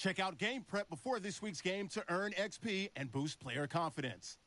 Check out Game Prep before this week's game to earn XP and boost player confidence.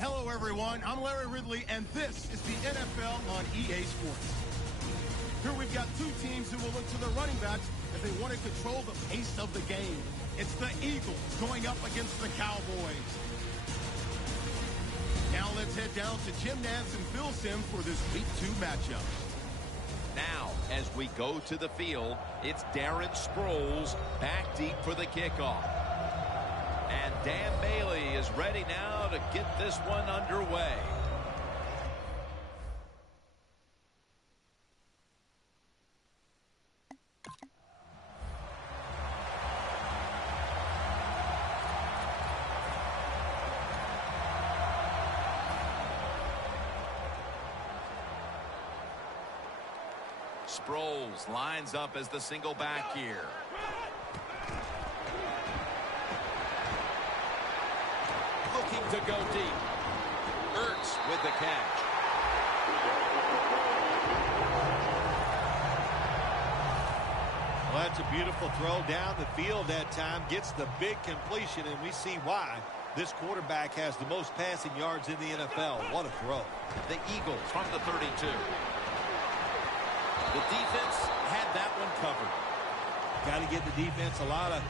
Hello, everyone. I'm Larry Ridley, and this is the NFL on EA Sports. Here we've got two teams who will look to their running backs if they want to control the pace of the game. It's the Eagles going up against the Cowboys. Now let's head down to Jim Nantz and Phil Simms for this Week 2 matchup. Now, as we go to the field, it's Darren Sproles back deep for the kickoff. And Dan Bailey is ready now to get this one underway. Sproles lines up as the single back here. Looking to go deep. Ertz with the catch. Well, that's a beautiful throw down the field that time. Gets the big completion, and we see why this quarterback has the most passing yards in the NFL. What a throw. The Eagles from the 32. The defense had that one covered. Got to give the defense a lot of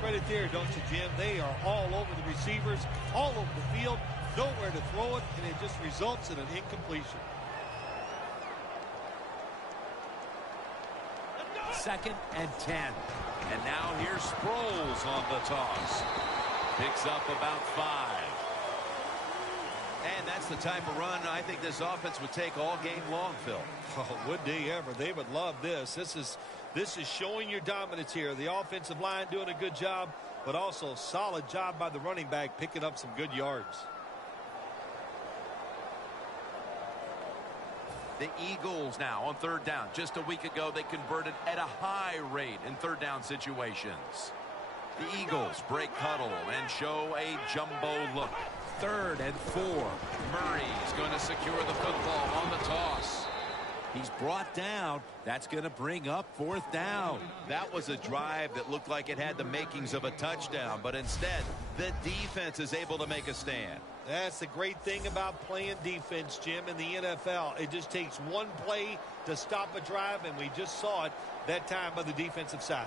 credit there, don't you, Jim? They are all over the receivers, all over the field, nowhere to throw it, and it just results in an incompletion. Second and 10. And now here's Sproles on the toss. Picks up about 5. And that's the type of run I think this offense would take all game long, Phil. Oh, would they ever? They would love this. This is showing your dominance here. The offensive line doing a good job, but also solid job by the running back picking up some good yards. The Eagles now on third down. Just a week ago, they converted at a high rate in third down situations. The Eagles break huddle and show a jumbo look. 3rd and 4. Murray's going to secure the football on the toss. He's brought down. That's going to bring up 4th down. That was a drive that looked like it had the makings of a touchdown, but instead, the defense is able to make a stand. That's the great thing about playing defense, Jim, in the NFL. It just takes one play to stop a drive, and we just saw it that time on the defensive side.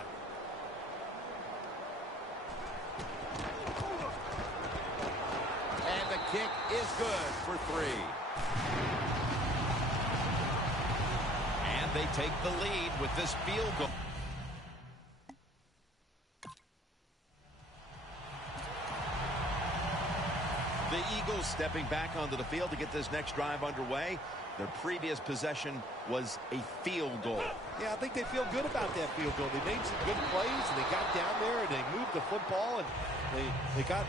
And the kick is good for 3. And they take the lead with this field goal. The Eagles stepping back onto the field to get this next drive underway. Their previous possession was a field goal. Yeah, I think they feel good about that field goal. They made some good plays, and they got down there, and they moved the football, and they got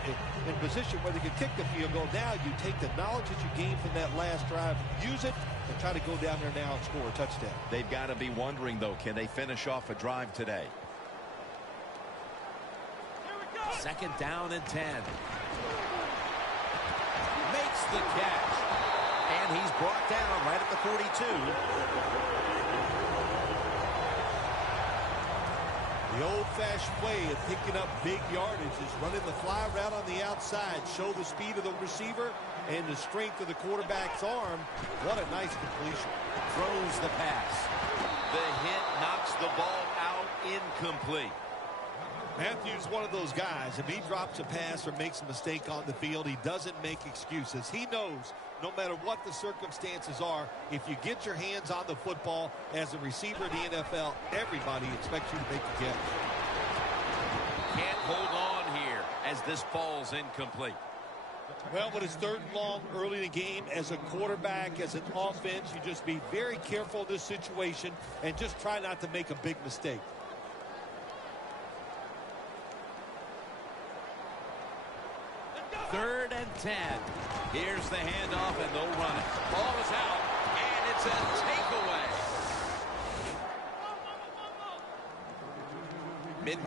in position where they could kick the field goal. Now you take the knowledge that you gained from that last drive, use it, and try to go down there now and score a touchdown. They've got to be wondering, though, can they finish off a drive today? 2nd down and 10. Makes the catch. And he's brought down right at the 42. The old-fashioned way of picking up big yardage is running the fly route on the outside. Show the speed of the receiver and the strength of the quarterback's arm. What a nice completion. Throws the pass. The hit knocks the ball out incomplete. Matthew's one of those guys. If he drops a pass or makes a mistake on the field, he doesn't make excuses. He knows no matter what the circumstances are, if you get your hands on the football as a receiver in the NFL, everybody expects you to make the catch. Can't hold on here as this falls incomplete. Well, when it's 3rd and long early in the game, as a quarterback, as an offense, you just be very careful in this situation and just try not to make a big mistake. Third and 10. Here's the handoff, and they'll run it. Ball is out, and it's a takeaway. Mid.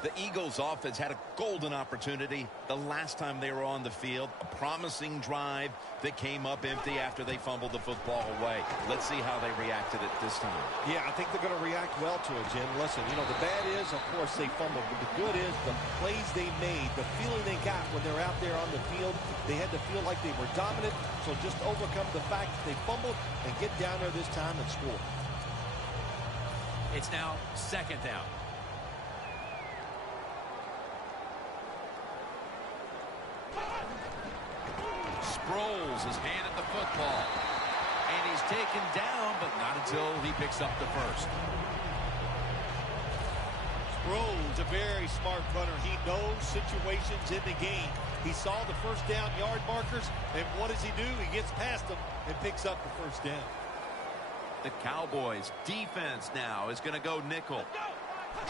The Eagles offense had a golden opportunity the last time they were on the field. A promising drive that came up empty after they fumbled the football away. Let's see how they reacted it this time. Yeah, I think they're going to react well to it, Jim. Listen, you know, the bad is, of course, they fumbled. But the good is the plays they made, the feeling they got when they're out there on the field. They had to feel like they were dominant. So just overcome the fact that they fumbled and get down there this time and score. It's now 2nd down. Sproles is handed the football. And he's taken down, but not until he picks up the first. Sproles, a very smart runner. He knows situations in the game. He saw the first down yard markers, and what does he do? He gets past them and picks up the first down. The Cowboys defense now is going to go nickel.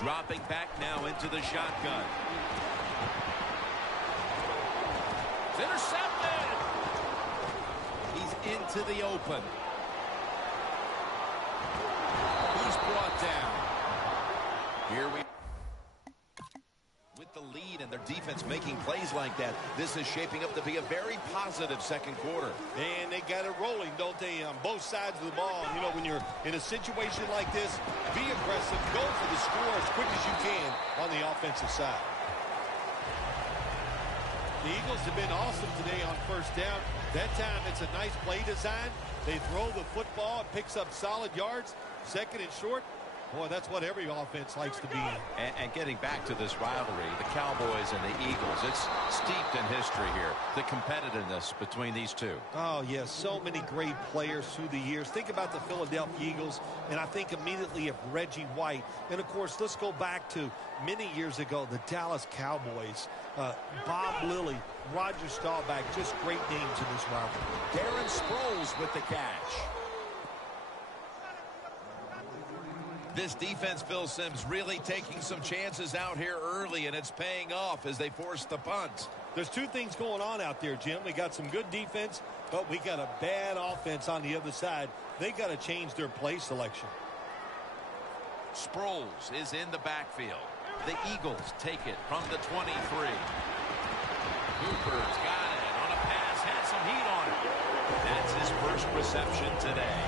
Dropping back now into the shotgun. It's intercepted. He's into the open. He's brought down. Here we with the lead and their defense making plays like that. This is shaping up to be a very positive second quarter. And they got it rolling, don't they, on both sides of the ball. You know, when you're in a situation like this, be aggressive, go for the score as quick as you can on the offensive side. The Eagles have been awesome today on first down. That time it's a nice play design. They throw the football, it picks up solid yards. 2nd and short. Boy, that's what every offense likes to be in. And getting back to this rivalry, the Cowboys and the Eagles, it's steeped in history here. The competitiveness between these two. Oh, yes, so many great players through the years. Think about the Philadelphia Eagles, and I think immediately of Reggie White. And, of course, let's go back to many years ago, the Dallas Cowboys. Bob Lilly, Roger Staubach, just great names in this rivalry. Darren Sproles with the catch. This defense, Phil Simms, really taking some chances out here early, and it's paying off as they force the punt. There's two things going on out there, Jim. We got some good defense, but we got a bad offense on the other side. They got to change their play selection. Sproles is in the backfield. The Eagles take it from the 23. Cooper's got it on a pass, had some heat on it. That's his first reception today.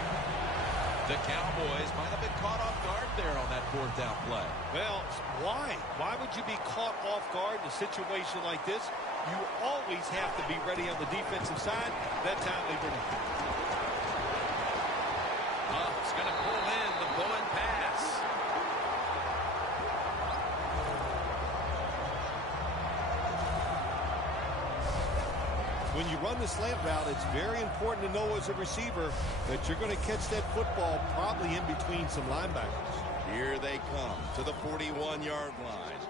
The Cowboys might have been caught off guard there on that 4th down play. Well, why? Why would you be caught off guard in a situation like this? You always have to be ready on the defensive side. That time they didn't. It's going to pull in the Bowen pass. When you run the slant route, it's very important to know as a receiver that you're going to catch that football probably in between some linebackers. Here they come to the 41-yard line.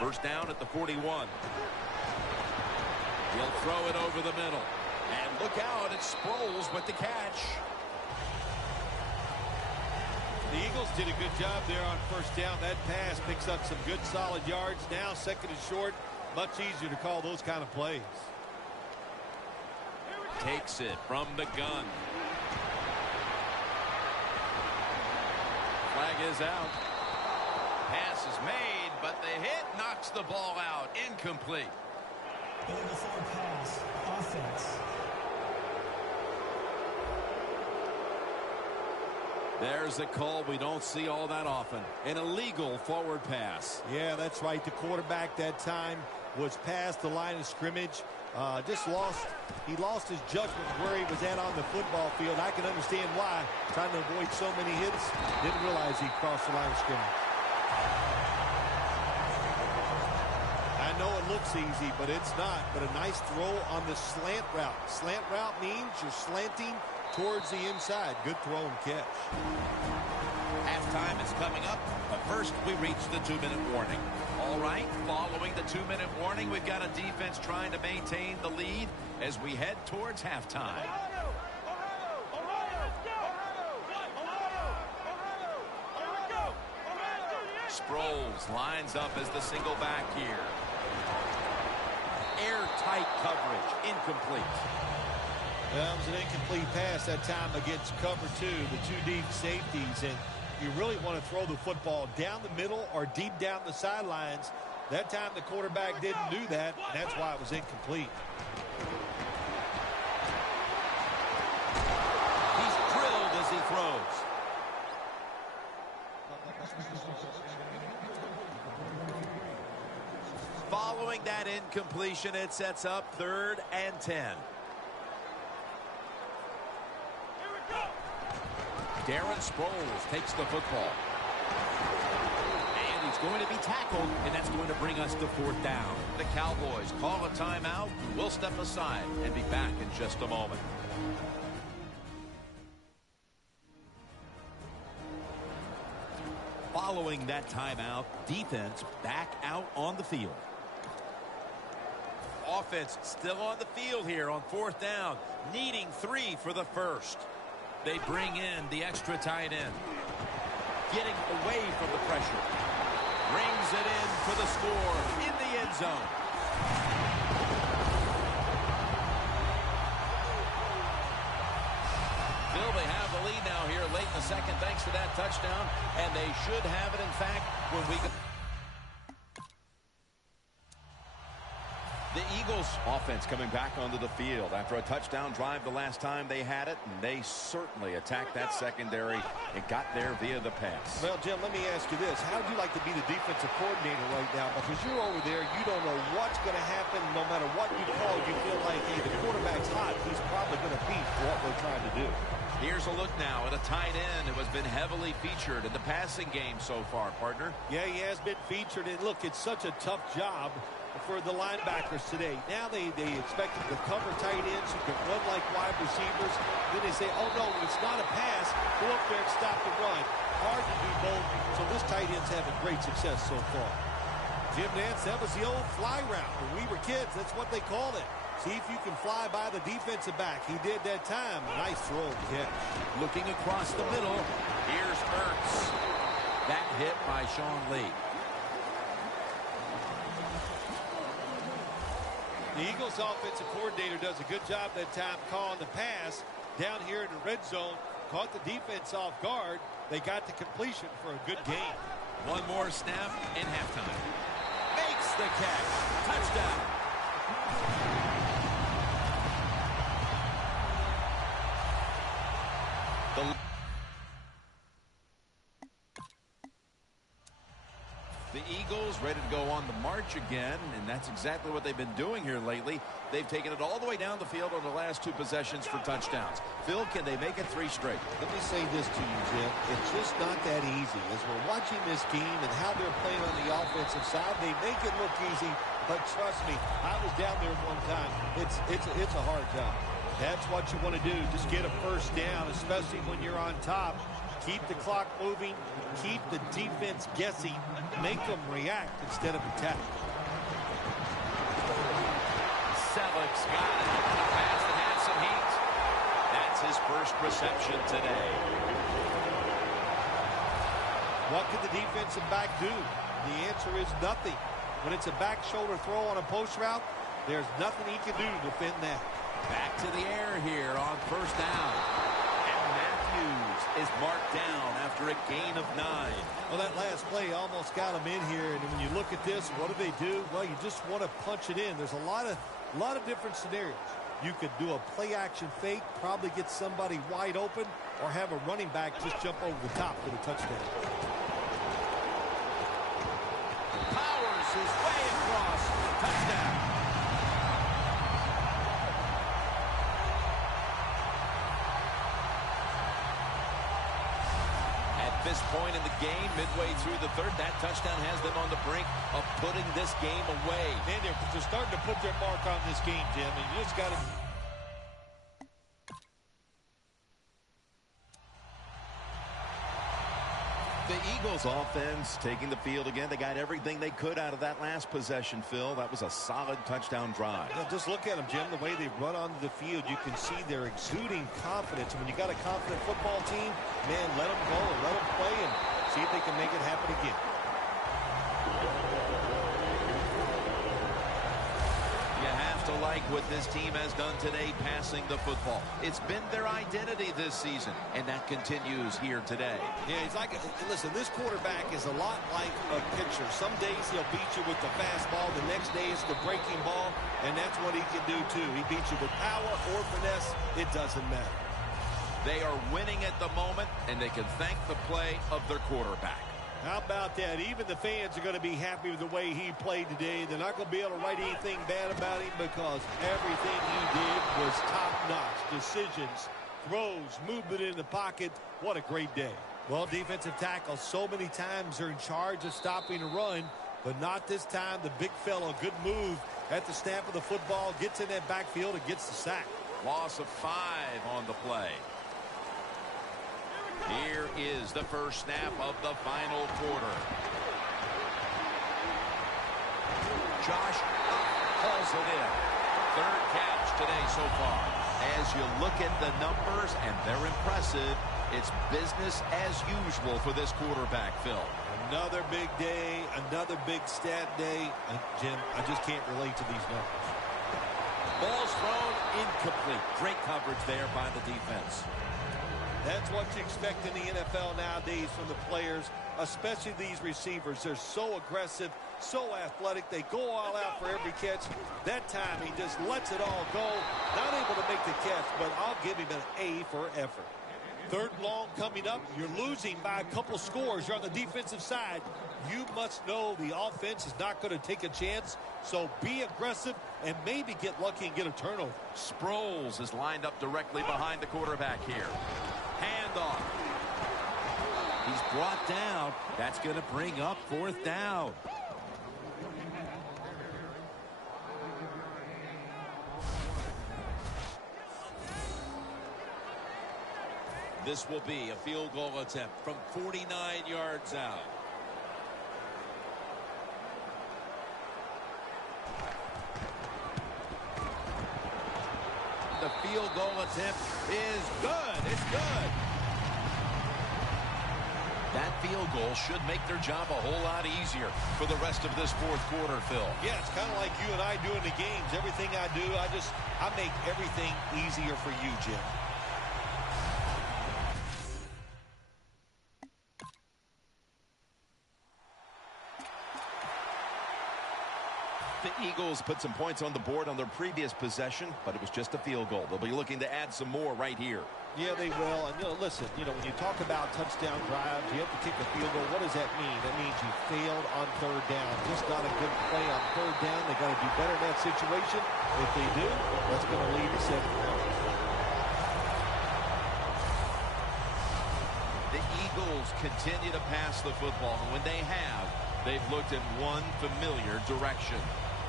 First down at the 41. He'll throw it over the middle. And look out, it's Sproles with the catch. The Eagles did a good job there on first down. That pass picks up some good solid yards. Now 2nd and short. Much easier to call those kind of plays. Takes it from the gun. Flag is out. Pass is made, but the hit knocks the ball out. Incomplete. Going forward pass. Offense. There's a call we don't see all that often. An illegal forward pass. Yeah, that's right. The quarterback that time was past the line of scrimmage. He lost his judgment where he was at on the football field. I can understand why. Trying to avoid so many hits. Didn't realize he crossed the line of scrimmage. I know it looks easy, but it's not. But a nice throw on the slant route. Slant route means you're slanting towards the inside. Good throw and catch. Halftime is coming up, but first we reach the 2-minute warning. All right, following the 2-minute warning, we've got a defense trying to maintain the lead as we head towards halftime. Sproles lines up as the single back here. Airtight coverage, incomplete. Well, it was an incomplete pass that time against cover two, the two deep safeties, and you really want to throw the football down the middle or deep down the sidelines. That time the quarterback didn't do that, and that's why it was incomplete. He's drilled as he throws. Following that incompletion, it sets up 3rd and 10. Darren Sproles takes the football. And he's going to be tackled, and that's going to bring us to 4th down. The Cowboys call a timeout. We'll step aside and be back in just a moment. Following that timeout, defense back out on the field. Offense still on the field here on 4th down, needing 3 for the first. They bring in the extra tight end. Getting away from the pressure. Brings it in for the score in the end zone. Still, they have the lead now here late in the second thanks to that touchdown. And they should have it, in fact, when we... The Eagles offense coming back onto the field after a touchdown drive the last time they had it, and they certainly attacked that secondary and got there via the pass. Well, Jim, let me ask you this. How would you like to be the defensive coordinator right now? Because you're over there, you don't know what's going to happen. No matter what you call, you feel like, hey, the quarterback's hot. He's probably going to beat what we're trying to do. Here's a look now at a tight end who has been heavily featured in the passing game so far, partner. Yeah, he has been featured. And look, it's such a tough job for the linebackers today. Now they expect them to cover tight ends who can run like wide receivers. Then they say, oh no, it's not a pass. Go up there and stop the run. Hard to do both. So this tight end's having great success so far. Jim Nantz, that was the old fly route. When we were kids, that's what they called it. See if you can fly by the defensive back. He did that time. Nice throw and catch. Looking across the middle, here's Ertz. That hit by Sean Lee. The Eagles offensive coordinator does a good job that time calling the pass down here in the red zone. Caught the defense off guard. They got the completion for a good game. One more snap in halftime. Makes the catch. Touchdown. The Eagles ready to go on the march again, and that's exactly what they've been doing here lately. They've taken it all the way down the field on the last 2 possessions for touchdowns. Phil, can they make it 3 straight? Let me say this to you, Jim. It's just not that easy. As we're watching this game and how they're playing on the offensive side, they make it look easy, but trust me, I was down there one time. It's a hard job. That's what you want to do. Just get a first down, especially when you're on top. Keep the clock moving. Keep the defense guessing. Make them react instead of attack. Selleck's got it. A pass that has some heat. That's his first reception today. What can the defensive back do? The answer is nothing. When it's a back shoulder throw on a post route, there's nothing he can do to defend that. Back to the air here on first down. Is marked down after a gain of 9. Well, that last play almost got him in here, and when you look at this, what do? Well, you just want to punch it in. There's a lot of different scenarios. You could do a play action fake, probably get somebody wide open, or have a running back just jump over the top for the touchdown. Powers his way across. Touchdown. this point in the game, midway through the third. That touchdown has them on the brink of putting this game away. And they're starting to put their mark on this game, Jim, and you just got to... The Eagles offense taking the field again. They got everything they could out of that last possession, Phil. That was a solid touchdown drive. Yeah, just look at them, Jim. The way they run onto the field, you can see they're exuding confidence. And when you got a confident football team, man, let them go and let them play and see if they can make it happen again. You have to like what this team has done today passing the football. It's been their identity this season, and that continues here today. Yeah, he's like, listen, this quarterback is a lot like a pitcher. Some days he'll beat you with the fastball. The next day it's the breaking ball, and that's what he can do too. He beats you with power or finesse. It doesn't matter. They are winning at the moment, and they can thank the play of their quarterback. How about that? Even the fans are going to be happy with the way he played today. They're not going to be able to write anything bad about him because everything he did was top-notch. Decisions, throws, movement in the pocket. What a great day. Well, defensive tackles so many times are in charge of stopping the run, but not this time. The big fellow, good move at the snap of the football, gets in that backfield and gets the sack. Loss of 5 on the play. Here is the first snap of the final quarter. Josh hauls it in. Third catch today so far. As you look at the numbers, and they're impressive, it's business as usual for this quarterback, Phil. Another big day, another big stat day. Jim, I just can't relate to these numbers. Ball's thrown incomplete. Great coverage there by the defense. That's what you expect in the NFL nowadays from the players, especially these receivers. They're so aggressive, so athletic. They go all out for every catch. That time, he just lets it all go. Not able to make the catch, but I'll give him an A for effort. Third long coming up. You're losing by a couple scores. You're on the defensive side. You must know the offense is not going to take a chance, so be aggressive and maybe get lucky and get a turnover. Sproles is lined up directly behind the quarterback here. Handoff. He's brought down. That's going to bring up fourth down. This will be a field goal attempt from 49 yards out. The field goal attempt is good. It's good. That field goal should make their job a whole lot easier for the rest of this fourth quarter, Phil. Yeah, it's kind of like you and I do in the games. Everything I do, I make everything easier for you, Jim. The Eagles put some points on the board on their previous possession, but it was just a field goal. They'll be looking to add some more right here. Yeah, they will. And, listen, when you talk about touchdown drives, you have to kick a field goal. What does that mean? That means you failed on third down. Just not a good play on third down. They got to do better in that situation. If they do, that's going to lead to 7 points. The Eagles continue to pass the football, and when they have, they've looked in one familiar direction.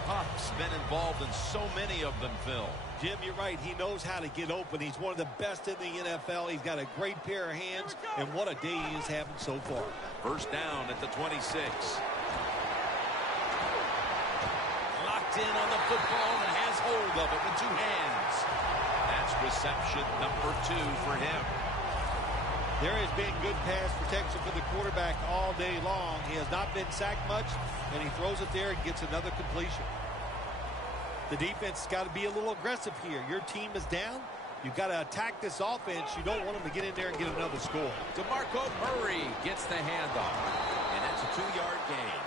Huff's been involved in so many of them, Phil. Jim, you're right. He knows how to get open. He's one of the best in the NFL. He's got a great pair of hands, and what a day he is having so far. First down at the 26. Locked in on the football and has hold of it with 2 hands. That's reception number 2 for him. There has been good pass protection for the quarterback all day long. He has not been sacked much, and he throws it there and gets another completion. The defense has got to be a little aggressive here. Your team is down. You've got to attack this offense. You don't want them to get in there and get another score. DeMarco Murray gets the handoff, and that's a 2-yard gain.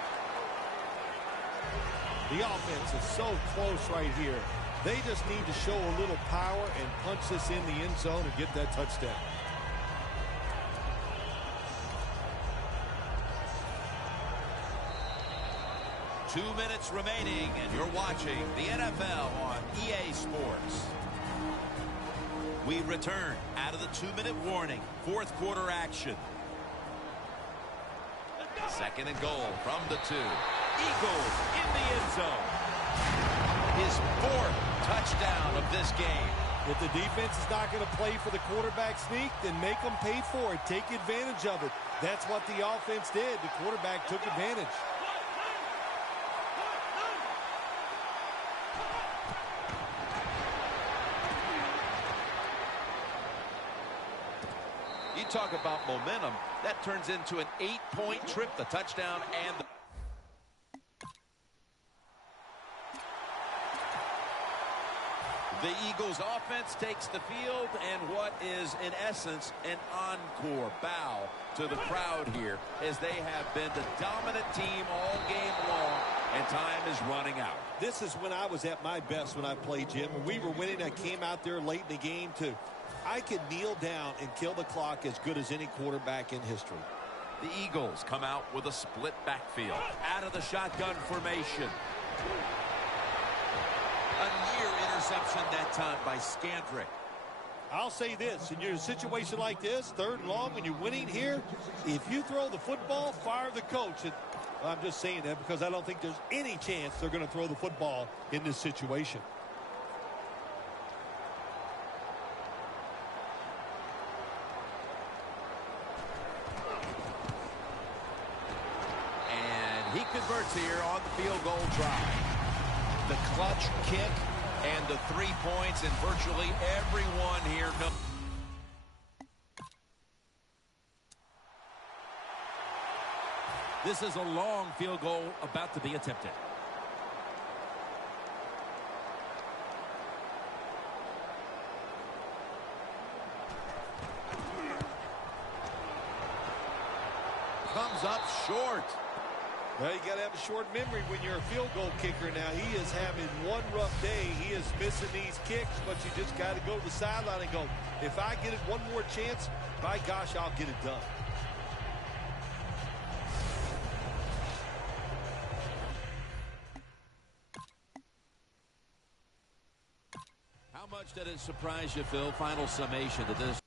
The offense is so close right here. They just need to show a little power and punch this in the end zone and get that touchdown. Two minutes remaining, and you're watching the NFL on EA Sports. We return out of the 2-minute warning. Fourth quarter action. Second and goal from the 2. Eagles in the end zone. His 4th touchdown of this game. If the defense is not going to play for the quarterback sneak, then make them pay for it. Take advantage of it. That's what the offense did. The quarterback took advantage. You talk about momentum. That turns into an 8-point trip, the touchdown and the... The Eagles offense takes the field, and what is, in essence, an encore bow to the crowd here, as they have been the dominant team all game long, and time is running out. This is when I was at my best when I played, Jim. When we were winning, I came out there late in the game to... I could kneel down and kill the clock as good as any quarterback in history. The Eagles come out with a split backfield, out of the shotgun formation. A near interception that time by Scandrick. I'll say this, in your situation like this, 3rd and long, when you're winning here, if you throw the football, fire the coach. And I'm just saying that because I don't think there's any chance they're going to throw the football in this situation. And he converts here on the field goal drive. The clutch kick and the 3 points, and virtually everyone here knows. This is a long field goal about to be attempted. Comes up short. Well, you got to have a short memory when you're a field goal kicker. Now, he is having one rough day. He is missing these kicks, but you just got to go to the sideline and go, if I get it one more chance, by gosh, I'll get it done. How much did it surprise you, Phil? Final summation that this